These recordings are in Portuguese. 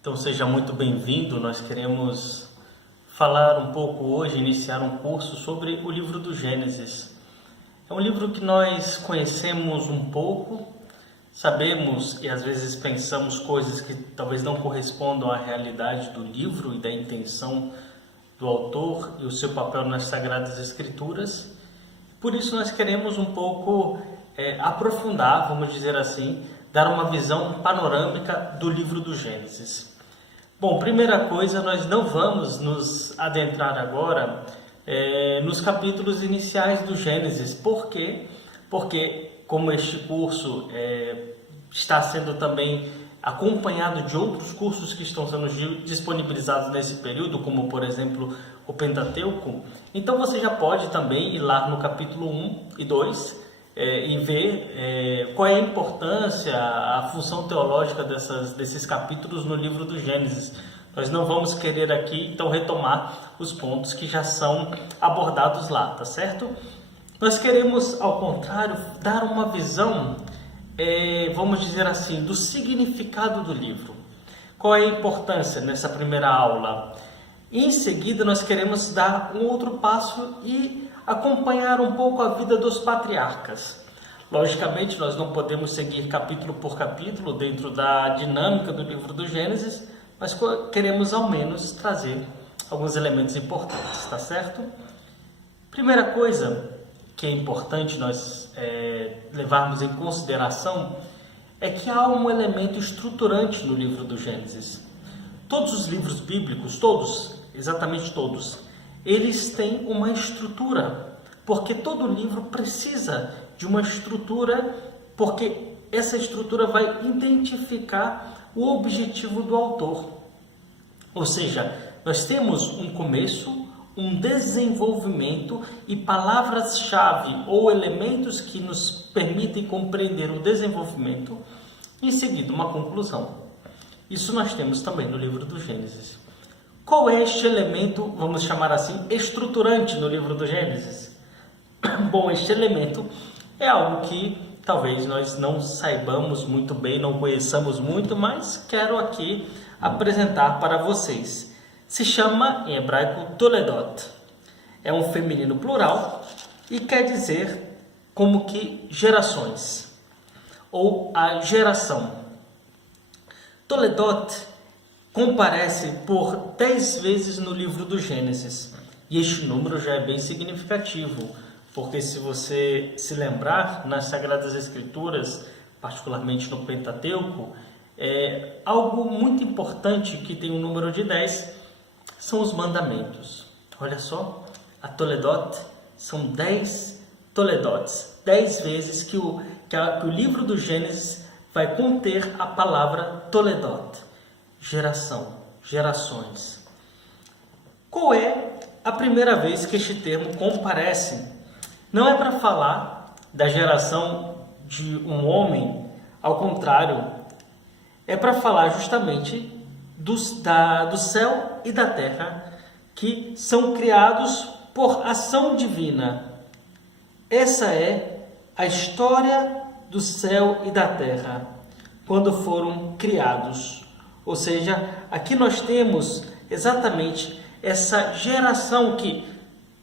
Então seja muito bem-vindo. Nós queremos falar um pouco hoje, iniciar um curso sobre o livro do Gênesis. É um livro que nós conhecemos um pouco, sabemos e às vezes pensamos coisas que talvez não correspondam à realidade do livro e da intenção do autor e o seu papel nas Sagradas Escrituras. Por isso nós queremos um pouco aprofundar, vamos dizer assim, dar uma visão panorâmica do livro do Gênesis. Bom, primeira coisa, nós não vamos nos adentrar agora nos capítulos iniciais do Gênesis. Por quê? Porque, como este curso está sendo também acompanhado de outros cursos que estão sendo disponibilizados nesse período, como, por exemplo, o Pentateuco, então você já pode também ir lá no capítulo 1 e 2 e ver qual é a importância, a função teológica desses capítulos no livro do Gênesis. Nós não vamos querer aqui, então, retomar os pontos que já são abordados lá, tá certo? Nós queremos, ao contrário, dar uma visão, vamos dizer assim, do significado do livro. Qual é a importância nessa primeira aula? Em seguida, nós queremos dar um outro passo e acompanhar um pouco a vida dos patriarcas. Logicamente, nós não podemos seguir capítulo por capítulo dentro da dinâmica do livro do Gênesis, mas queremos ao menos trazer alguns elementos importantes, tá certo? Primeira coisa que é importante nós levarmos em consideração é que há um elemento estruturante no livro do Gênesis. Todos os livros bíblicos, todos, exatamente todos, eles têm uma estrutura, porque todo livro precisa de uma estrutura, porque essa estrutura vai identificar o objetivo do autor. Ou seja, nós temos um começo, um desenvolvimento e palavras-chave ou elementos que nos permitem compreender o desenvolvimento, em seguida uma conclusão. Isso nós temos também no livro do Gênesis. Qual é este elemento, vamos chamar assim, estruturante no livro do Gênesis? Bom, este elemento é algo que talvez nós não saibamos muito bem, não conheçamos muito, mas quero aqui apresentar para vocês. Se chama, em hebraico, Toledot. É um feminino plural e quer dizer como que gerações, ou a geração. Toledot comparece por 10 vezes no livro do Gênesis. E este número já é bem significativo, porque se você se lembrar, nas Sagradas Escrituras, particularmente no Pentateuco, algo muito importante que tem um número de 10 são os mandamentos. Olha só, a Toledot são 10 Toledotes, 10 vezes que o livro do Gênesis vai conter a palavra Toledot. Geração, gerações. Qual é a primeira vez que este termo comparece? Não é para falar da geração de um homem, ao contrário, é para falar justamente do céu e da terra, que são criados por ação divina. Essa é a história do céu e da terra, quando foram criados. Ou seja, aqui nós temos exatamente essa geração que,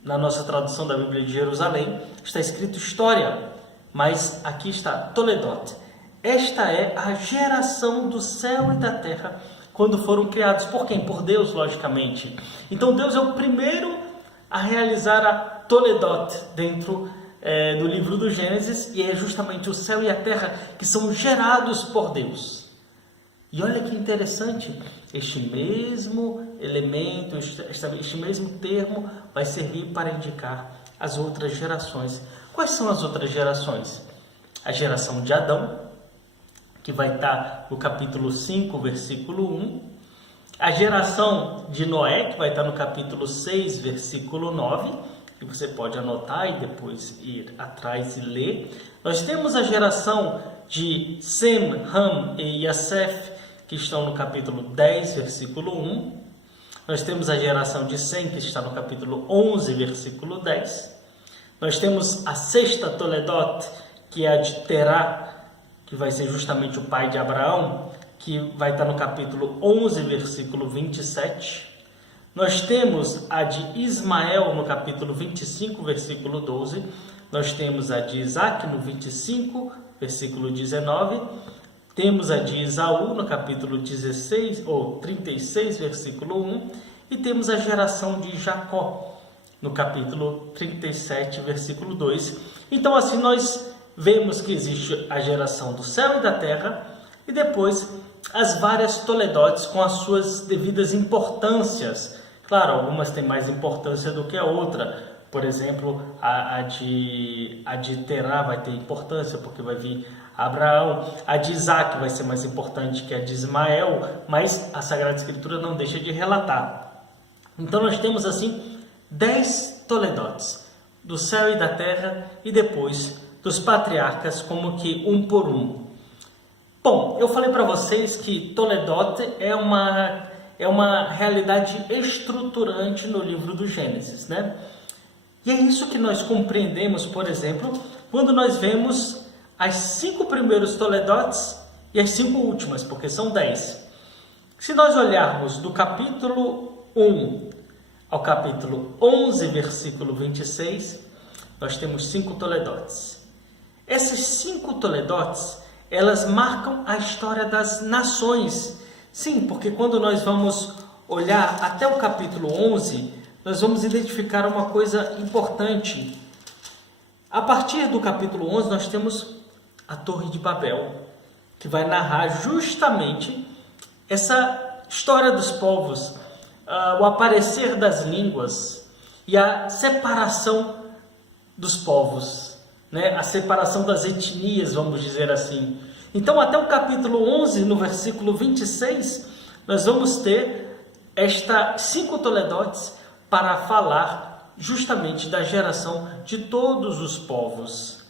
na nossa tradução da Bíblia de Jerusalém, está escrito história, mas aqui está Toledot. Esta é a geração do céu e da terra quando foram criados. Por quem? Por Deus, logicamente. Então Deus é o primeiro a realizar a Toledot dentro do livro do Gênesis, e é justamente o céu e a terra que são gerados por Deus. E olha que interessante, este mesmo elemento, este mesmo termo vai servir para indicar as outras gerações. Quais são as outras gerações? A geração de Adão, que vai estar no capítulo 5, versículo 1. A geração de Noé, que vai estar no capítulo 6, versículo 9. Que você pode anotar e depois ir atrás e ler. Nós temos a geração de Sem, Ham e Yafet, que estão no capítulo 10, versículo 1. Nós temos a geração de Sem, que está no capítulo 11, versículo 10. Nós temos a sexta Toledot, que é a de Terá, que vai ser justamente o pai de Abraão, que vai estar no capítulo 11, versículo 27. Nós temos a de Ismael no capítulo 25, versículo 12. Nós temos a de Isaac no 25, versículo 19. Temos a de Esaú no capítulo 16 ou 36, versículo 1. E temos a geração de Jacó no capítulo 37, versículo 2. Então assim nós vemos que existe a geração do céu e da terra e depois as várias toledotes com as suas devidas importâncias. Claro, algumas têm mais importância do que a outra. Por exemplo, a de Terá vai ter importância porque vai vir Abraão. A de Isaac vai ser mais importante que a de Ismael, mas a Sagrada Escritura não deixa de relatar. Então nós temos assim 10 toledotes do céu e da terra e depois dos patriarcas como que um por um. Bom, eu falei para vocês que toledote é uma realidade estruturante no livro do Gênesis, né? E é isso que nós compreendemos, por exemplo, quando nós vemos as 5 primeiros toledotes e as 5 últimas, porque são 10. Se nós olharmos do capítulo 1 ao capítulo 11, versículo 26, nós temos 5 toledotes. Essas 5 toledotes, elas marcam a história das nações. Sim, porque quando nós vamos olhar até o capítulo 11, nós vamos identificar uma coisa importante. A partir do capítulo 11, nós temos a Torre de Babel, que vai narrar justamente essa história dos povos, o aparecer das línguas e a separação dos povos, né? A separação das etnias, vamos dizer assim. Então, até o capítulo 11, no versículo 26, nós vamos ter estas 5 toledotes para falar justamente da geração de todos os povos.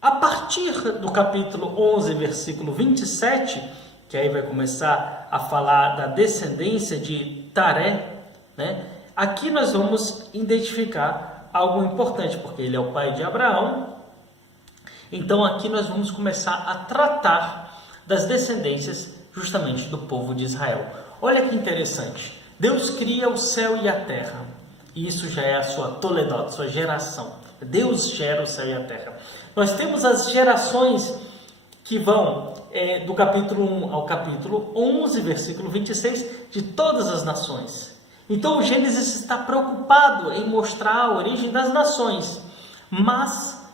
A partir do capítulo 11, versículo 27, que aí vai começar a falar da descendência de Taré, né? Aqui nós vamos identificar algo importante, porque ele é o pai de Abraão. Então aqui nós vamos começar a tratar das descendências justamente do povo de Israel. Olha que interessante. Deus cria o céu e a terra. E isso já é a sua toledote, sua geração. Deus gera o céu e a terra. Nós temos as gerações que vão do capítulo 1 ao capítulo 11, versículo 26, de todas as nações. Então o Gênesis está preocupado em mostrar a origem das nações. Mas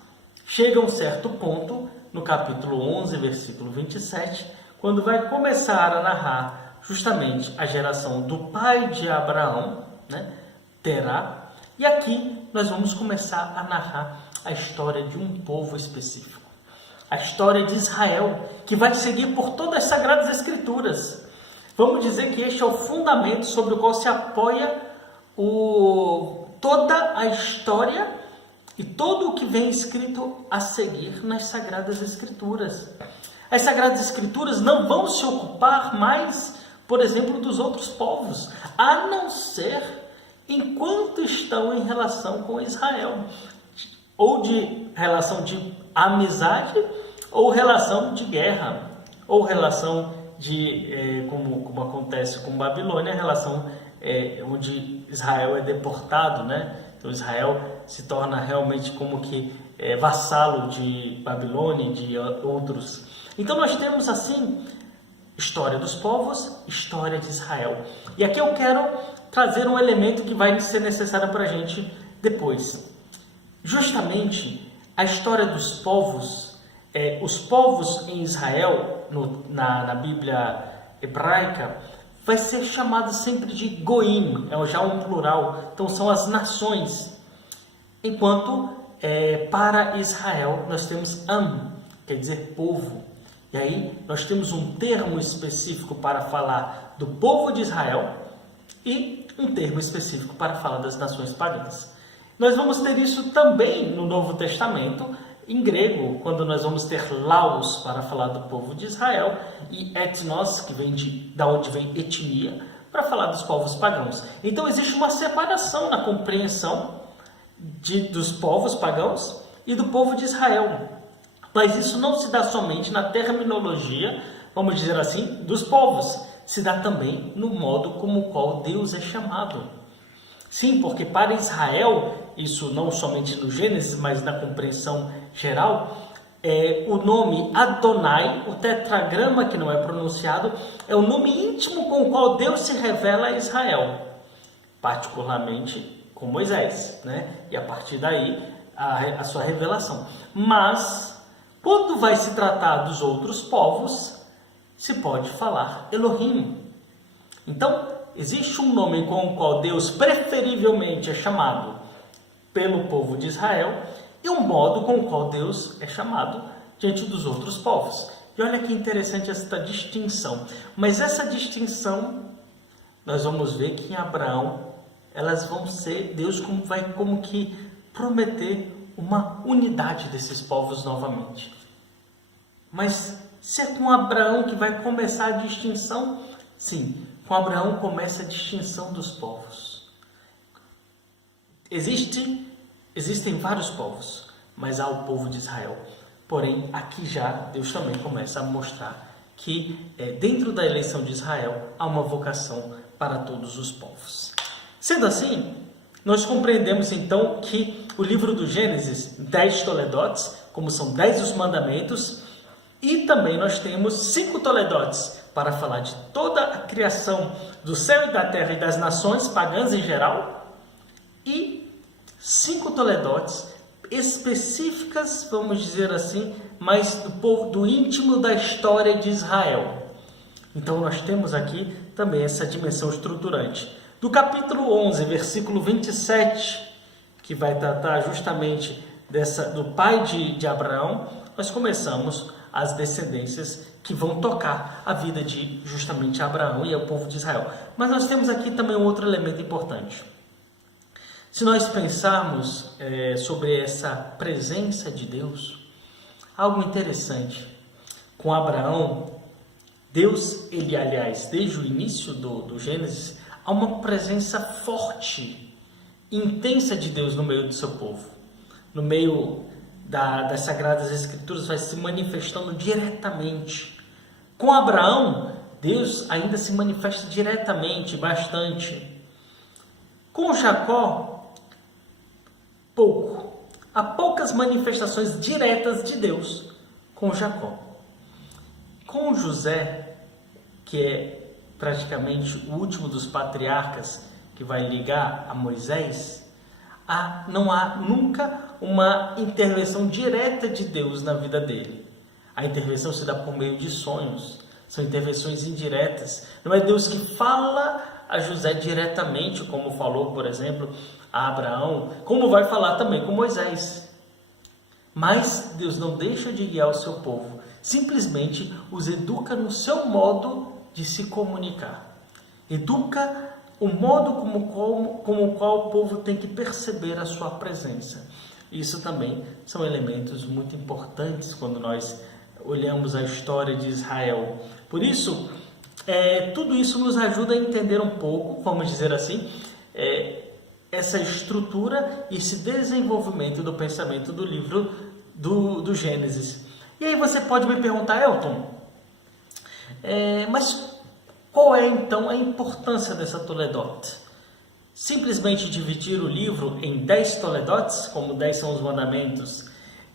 chega um certo ponto, no capítulo 11, versículo 27, quando vai começar a narrar justamente a geração do pai de Abraão, né, Terá, e aqui nós vamos começar a narrar a história de um povo específico. A história de Israel, que vai seguir por todas as Sagradas Escrituras. Vamos dizer que este é o fundamento sobre o qual se apoia toda a história e todo o que vem escrito a seguir nas Sagradas Escrituras. As Sagradas Escrituras não vão se ocupar mais, por exemplo, dos outros povos, a não ser enquanto estão em relação com Israel, ou de relação de amizade, ou relação de guerra, ou relação de, como acontece com Babilônia, a relação onde Israel é deportado, né? Então Israel se torna realmente como que vassalo de Babilônia e de outros. Então nós temos assim história dos povos, história de Israel. E aqui eu quero trazer um elemento que vai ser necessário para a gente depois. Justamente a história dos povos, os povos em Israel, na Bíblia hebraica, vai ser chamado sempre de Goim, é já um plural, então são as nações. Enquanto para Israel nós temos Am, quer dizer povo. E aí nós temos um termo específico para falar do povo de Israel e um termo específico para falar das nações pagãs. Nós vamos ter isso também no Novo Testamento, em grego, quando nós vamos ter laos para falar do povo de Israel e etnos, que vem da onde vem etnia, para falar dos povos pagãos. Então existe uma separação na compreensão dos povos pagãos e do povo de Israel. Mas isso não se dá somente na terminologia vamos dizer assim, dos povos. Se dá também no modo como o qual Deus é chamado. Sim, porque para Israel, isso não somente no Gênesis, mas na compreensão geral, o nome Adonai, o tetragrama que não é pronunciado, é o nome íntimo com o qual Deus se revela a Israel, particularmente com Moisés, né? E a partir daí a sua revelação. Mas quando vai se tratar dos outros povos, se pode falar Elohim. Então, existe um nome com o qual Deus preferivelmente é chamado pelo povo de Israel e um modo com o qual Deus é chamado diante dos outros povos. E olha que interessante esta distinção. Mas essa distinção, nós vamos ver que em Abraão, elas vão ser, Deus vai como que prometer uma unidade desses povos novamente. Mas se é com Abraão que vai começar a distinção, sim, com Abraão começa a distinção dos povos. Existem vários povos, mas há o povo de Israel. Porém, aqui já Deus também começa a mostrar que dentro da eleição de Israel há uma vocação para todos os povos. Sendo assim, nós compreendemos então que o livro do Gênesis, 10 toledotes, como são 10 os mandamentos, e também nós temos 5 toledotes para falar de toda a criação do céu e da terra e das nações pagãs em geral, e 5 toledotes específicas, vamos dizer assim, mais do íntimo da história de Israel. Então nós temos aqui também essa dimensão estruturante. Do capítulo 11, versículo 27, que vai tratar justamente do pai de Abraão, nós começamos as descendências que vão tocar a vida de justamente Abraão e ao povo de Israel. Mas nós temos aqui também um outro elemento importante. Se nós pensarmos sobre essa presença de Deus, algo interessante. Com Abraão, Deus, aliás, desde o início do Gênesis, há uma presença forte, intensa de Deus no meio do seu povo. No meio das Sagradas Escrituras vai se manifestando diretamente. Com Abraão, Deus ainda se manifesta diretamente, bastante. Com Jacó, pouco. Há poucas manifestações diretas de Deus com Jacó. Com José, que é praticamente o último dos patriarcas que vai ligar a Moisés, não há nunca uma intervenção direta de Deus na vida dele. A intervenção se dá por meio de sonhos, são intervenções indiretas. Não é Deus que fala a José diretamente, como falou, por exemplo, a Abraão, como vai falar também com Moisés. Mas Deus não deixa de guiar o seu povo, simplesmente os educa no seu modo de se comunicar. Educa o modo como o qual o povo tem que perceber a sua presença. Isso também são elementos muito importantes quando nós olhamos a história de Israel. Por isso, tudo isso nos ajuda a entender um pouco, vamos dizer assim, essa estrutura e esse desenvolvimento do pensamento do livro do Gênesis. E aí você pode me perguntar, Elton, mas qual é então a importância dessa toledote? Simplesmente dividir o livro em 10 toledotes, como 10 são os mandamentos,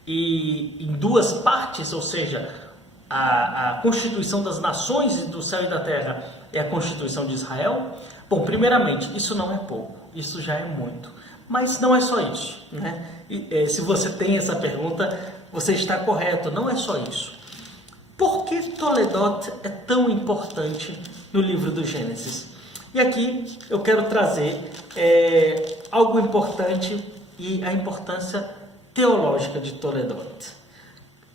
e em 2 partes, ou seja, a constituição das nações do céu e da terra é a constituição de Israel? Bom, primeiramente, isso não é pouco, isso já é muito. Mas não é só isso, né? Se você tem essa pergunta, você está correto, não é só isso. Por que Toledot é tão importante no livro do Gênesis? E aqui eu quero trazer algo importante e a importância teológica de Toledot.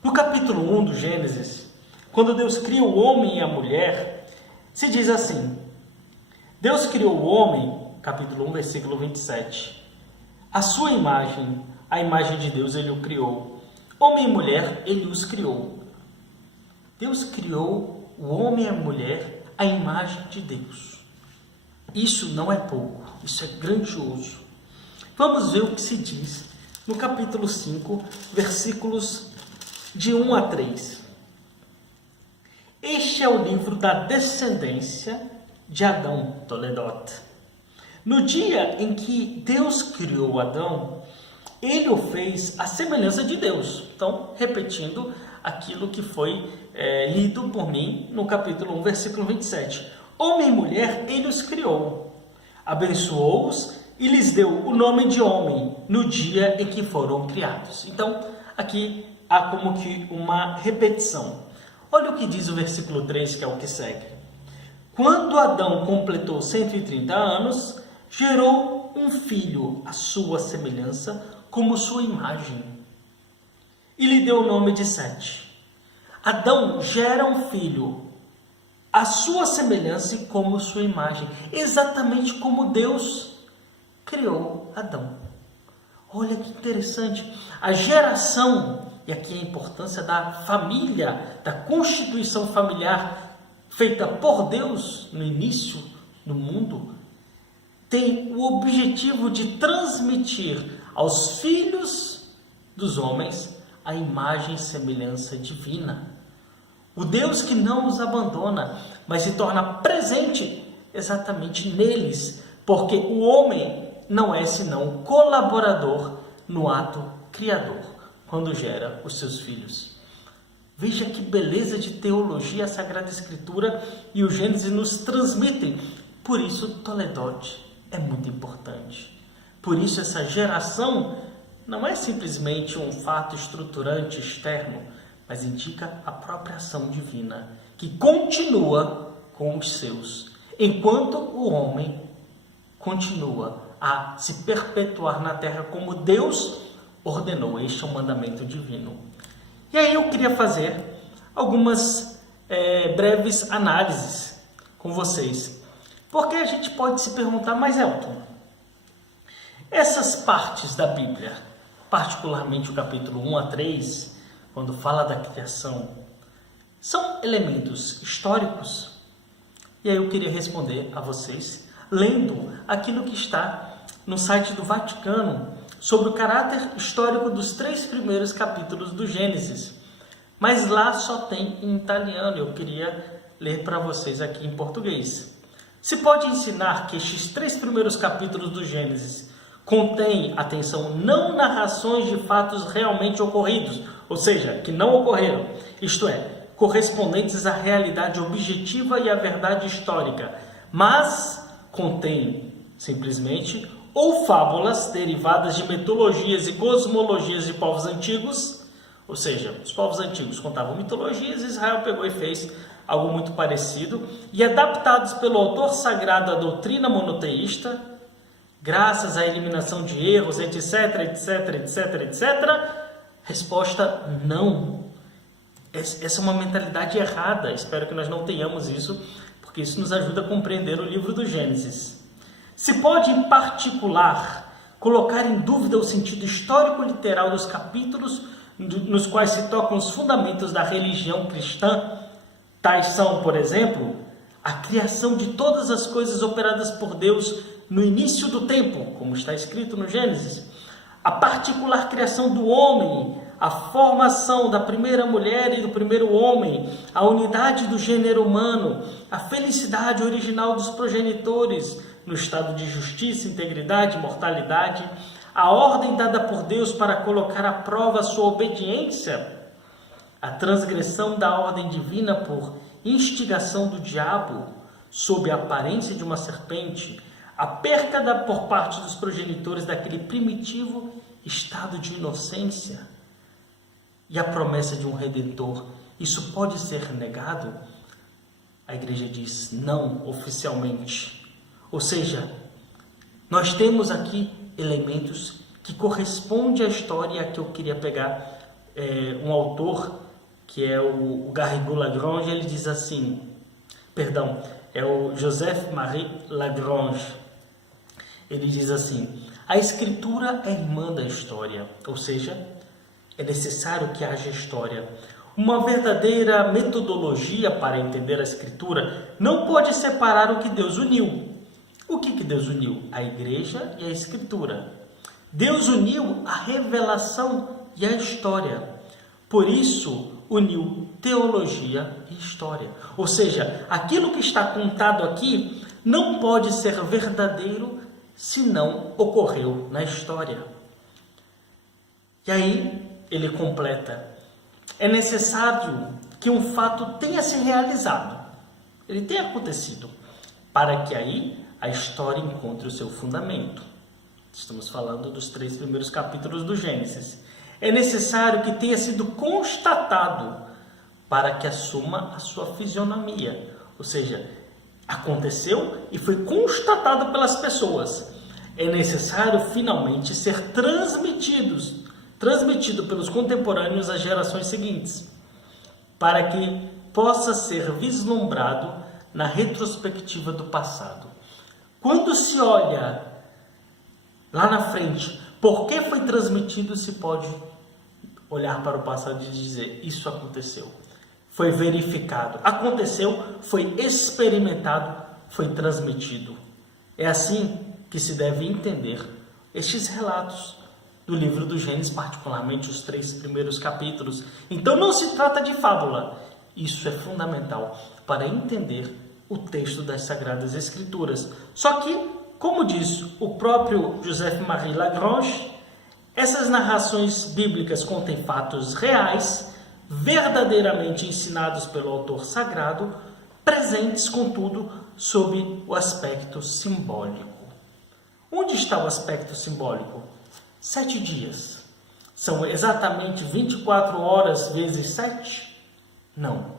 No capítulo 1 do Gênesis, quando Deus cria o homem e a mulher, se diz assim: Deus criou o homem, capítulo 1, versículo 27. A sua imagem, a imagem de Deus, ele o criou. Homem e mulher, ele os criou. Deus criou o homem e a mulher à imagem de Deus. Isso não é pouco, isso é grandioso. Vamos ver o que se diz no capítulo 5, versículos de 1 a 3. Este Este é o livro da descendência de Adão, Toledot. No dia em que Deus criou Adão, ele o fez à semelhança de Deus. Então, repetindo aquilo que foi lido por mim no capítulo 1, versículo 27. Homem e mulher, ele os criou, abençoou-os e lhes deu o nome de homem no dia em que foram criados. Então, aqui há como que uma repetição. Olha o que diz o versículo 3, que é o que segue. Quando Adão completou 130 anos, gerou um filho à sua semelhança, como sua imagem, e lhe deu o nome de Sete. Adão gera um filho à sua semelhança e como sua imagem, exatamente como Deus criou Adão. Olha que interessante, a geração, e aqui a importância da família, da constituição familiar feita por Deus no início do mundo, tem o objetivo de transmitir aos filhos dos homens a imagem e semelhança divina. O Deus que não os abandona, mas se torna presente exatamente neles, porque o homem não é senão colaborador no ato criador, quando gera os seus filhos. Veja que beleza de teologia a Sagrada Escritura e o Gênesis nos transmitem. Por isso, Toledot é muito importante. Por isso, essa geração não é simplesmente um fato estruturante externo, mas indica a própria ação divina, que continua com os seus, enquanto o homem continua a se perpetuar na terra como Deus ordenou. Este é um mandamento divino. E aí eu queria fazer algumas breves análises com vocês. Porque a gente pode se perguntar, mas Elton, essas partes da Bíblia, particularmente o capítulo 1 a 3, quando fala da criação, são elementos históricos? E aí eu queria responder a vocês, lendo aquilo que está no site do Vaticano, sobre o caráter histórico dos 3 primeiros capítulos do Gênesis. Mas lá só tem em italiano, eu queria ler para vocês aqui em português. Se pode ensinar que estes 3 primeiros capítulos do Gênesis contêm, atenção, não narrações de fatos realmente ocorridos, ou seja, que não ocorreram, isto é, correspondentes à realidade objetiva e à verdade histórica, mas contém simplesmente ou fábulas derivadas de mitologias e cosmologias de povos antigos, ou seja, os povos antigos contavam mitologias, Israel pegou e fez algo muito parecido, e adaptados pelo autor sagrado à doutrina monoteísta, graças à eliminação de erros, etc, etc, etc, etc. Resposta: não. Essa é uma mentalidade errada. Espero que nós não tenhamos isso, porque isso nos ajuda a compreender o livro do Gênesis. Se pode, em particular, colocar em dúvida o sentido histórico-literal dos capítulos nos quais se tocam os fundamentos da religião cristã. Tais são, por exemplo, a criação de todas as coisas operadas por Deus no início do tempo, como está escrito no Gênesis, a particular criação do homem, a formação da primeira mulher e do primeiro homem, a unidade do gênero humano, a felicidade original dos progenitores no estado de justiça, integridade, imortalidade, a ordem dada por Deus para colocar à prova a sua obediência, a transgressão da ordem divina por instigação do diabo, sob a aparência de uma serpente, a perca por parte dos progenitores daquele primitivo estado de inocência e a promessa de um Redentor. Isso pode ser negado? A igreja diz não, oficialmente. Ou seja, nós temos aqui elementos que correspondem à história que eu queria pegar. Um autor, que é o Garrigou Lagrange, ele diz assim, é o Joseph-Marie Lagrange, ele diz assim: a escritura é irmã da história, ou seja, é necessário que haja história. Uma verdadeira metodologia para entender a escritura não pode separar o que Deus uniu. O que Deus uniu? A igreja e a escritura. Deus uniu a revelação e a história. Por isso, uniu teologia e história. Ou seja, aquilo que está contado aqui não pode ser verdadeiro se não ocorreu na história. E aí ele completa: é necessário que um fato tenha se realizado, ele tenha acontecido, para que aí a história encontre o seu fundamento. Estamos falando dos 3 primeiros capítulos do Gênesis. É necessário que tenha sido constatado para que assuma a sua fisionomia. Ou seja, aconteceu e foi constatado pelas pessoas. É necessário finalmente ser transmitido pelos contemporâneos às gerações seguintes, para que possa ser vislumbrado na retrospectiva do passado. Quando se olha lá na frente, por que foi transmitido, se pode olhar para o passado e dizer: isso aconteceu, foi verificado, aconteceu, foi experimentado, foi transmitido. É assim que se deve entender estes relatos do livro do Gênesis, particularmente os 3 primeiros capítulos. Então não se trata de fábula. Isso é fundamental para entender o texto das Sagradas Escrituras. Só que, como diz o próprio Joseph-Marie Lagrange, essas narrações bíblicas contêm fatos reais, verdadeiramente ensinados pelo autor sagrado, presentes, contudo, sob o aspecto simbólico. Onde está o aspecto simbólico? 7 dias. São exatamente 24 horas vezes 7? Não.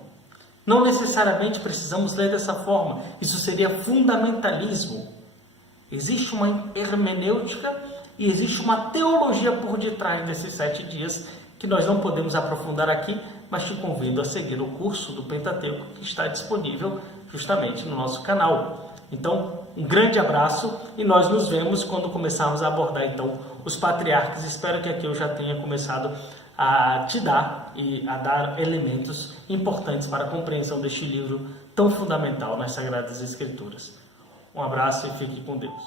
Não necessariamente precisamos ler dessa forma. Isso seria fundamentalismo. Existe uma hermenêutica e existe uma teologia por detrás desses 7 dias que nós não podemos aprofundar aqui, mas te convido a seguir o curso do Pentateuco que está disponível justamente no nosso canal. Então, um grande abraço e nós nos vemos quando começarmos a abordar então os patriarcas. Espero que aqui eu já tenha começado a te dar e a dar elementos importantes para a compreensão deste livro tão fundamental nas Sagradas Escrituras. Um abraço e fique com Deus.